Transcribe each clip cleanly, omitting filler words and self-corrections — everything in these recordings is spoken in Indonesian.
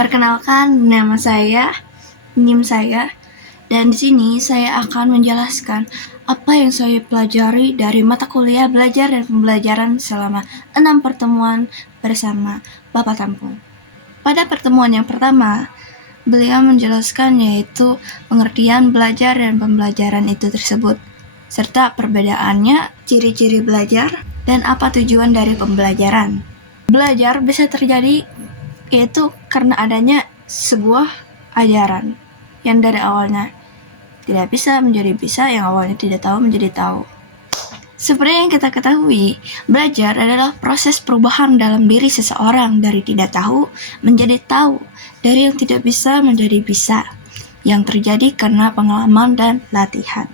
Perkenalkan, nama saya, NIM saya, dan di sini saya akan menjelaskan apa yang saya pelajari dari mata kuliah belajar dan pembelajaran selama 6 pertemuan bersama Bapak Tampung. Pada pertemuan yang pertama, beliau menjelaskan yaitu pengertian belajar dan pembelajaran itu tersebut, serta perbedaannya, ciri-ciri belajar, dan apa tujuan dari pembelajaran. Belajar bisa terjadi yaitu karena adanya sebuah ajaran yang dari awalnya tidak bisa menjadi bisa, yang awalnya tidak tahu menjadi tahu. Seperti yang kita ketahui, belajar adalah proses perubahan dalam diri seseorang dari tidak tahu menjadi tahu, dari yang tidak bisa menjadi bisa, yang terjadi karena pengalaman dan latihan.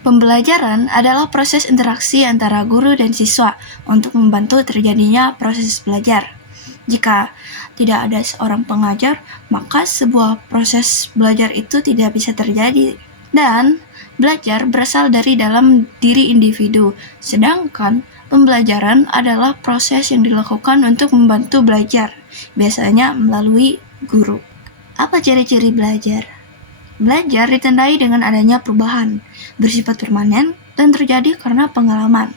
Pembelajaran adalah proses interaksi antara guru dan siswa untuk membantu terjadinya proses belajar. Jika tidak ada seorang pengajar, maka sebuah proses belajar itu tidak bisa terjadi. Dan belajar berasal dari dalam diri individu, sedangkan pembelajaran adalah proses yang dilakukan untuk membantu belajar, biasanya melalui guru. Apa ciri-ciri belajar? Belajar ditandai dengan adanya perubahan, bersifat permanen, dan terjadi karena pengalaman.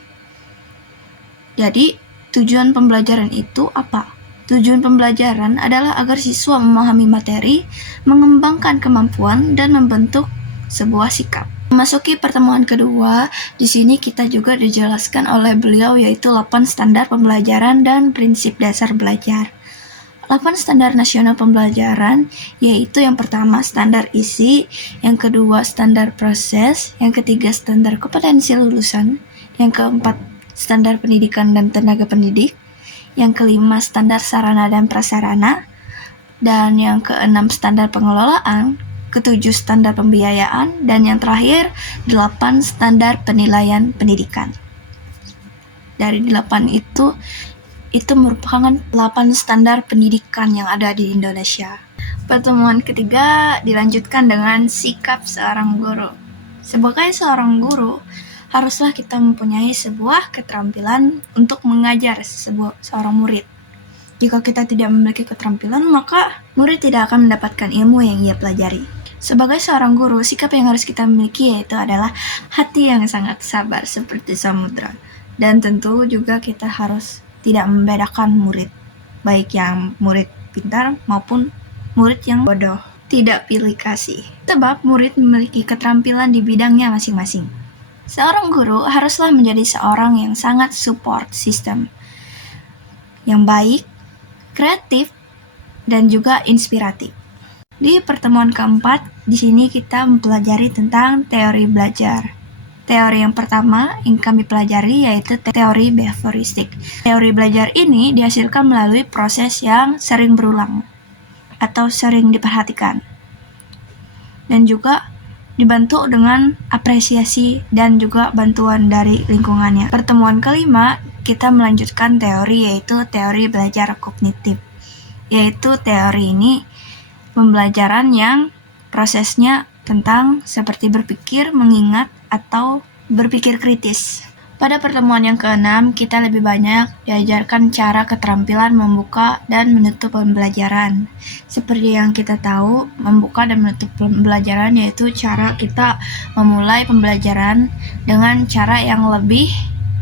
Jadi, tujuan pembelajaran itu apa? Tujuan pembelajaran adalah agar siswa memahami materi, mengembangkan kemampuan, dan membentuk sebuah sikap. Memasuki pertemuan kedua, di sini kita juga dijelaskan oleh beliau yaitu 8 standar pembelajaran dan prinsip dasar belajar. 8 standar nasional pembelajaran yaitu yang pertama standar isi, yang kedua standar proses, yang ketiga standar kompetensi lulusan, yang keempat standar pendidikan dan tenaga pendidik, yang kelima standar sarana dan prasarana, dan yang keenam standar pengelolaan, ketujuh standar pembiayaan, dan yang terakhir 8 standar penilaian pendidikan. Dari 8 itu merupakan 8 standar pendidikan yang ada di Indonesia. Pertemuan ketiga dilanjutkan dengan sikap seorang guru. Sebagai seorang guru, haruslah kita mempunyai sebuah keterampilan untuk mengajar seorang murid. Jika kita tidak memiliki keterampilan, maka murid tidak akan mendapatkan ilmu yang ia pelajari. Sebagai seorang guru, sikap yang harus kita miliki yaitu adalah hati yang sangat sabar seperti samudra. Dan tentu juga kita harus tidak membedakan murid, baik yang murid pintar maupun murid yang bodoh. Tidak pilih kasih, sebab murid memiliki keterampilan di bidangnya masing-masing. Seorang guru haruslah menjadi seorang yang sangat support system, yang baik, kreatif, dan juga inspiratif. Di pertemuan keempat, di sini kita mempelajari tentang teori belajar. Teori yang pertama yang kami pelajari yaitu teori behavioristik. Teori belajar ini dihasilkan melalui proses yang sering berulang atau sering diperhatikan, dan juga dibantu dengan apresiasi dan juga bantuan dari lingkungannya. Pertemuan kelima, kita melanjutkan teori yaitu teori belajar kognitif. Yaitu teori ini pembelajaran yang prosesnya tentang seperti berpikir, mengingat, atau berpikir kritis. Pada pertemuan yang keenam, kita lebih banyak diajarkan cara keterampilan membuka dan menutup pembelajaran. Seperti yang kita tahu, membuka dan menutup pembelajaran yaitu cara kita memulai pembelajaran dengan cara yang lebih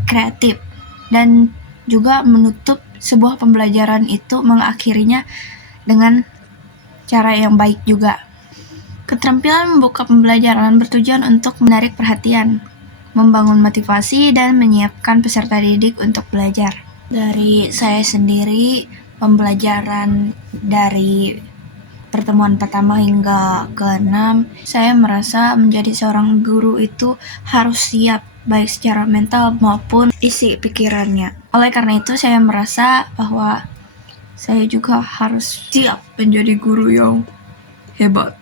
kreatif, dan juga menutup sebuah pembelajaran itu mengakhirinya dengan cara yang baik juga. Keterampilan membuka pembelajaran bertujuan untuk menarik perhatian, membangun motivasi, dan menyiapkan peserta didik untuk belajar. Dari saya sendiri, pembelajaran dari pertemuan pertama hingga ke-6, saya merasa menjadi seorang guru itu harus siap, baik secara mental maupun isi pikirannya. Oleh karena itu, saya merasa bahwa saya juga harus siap menjadi guru yang hebat.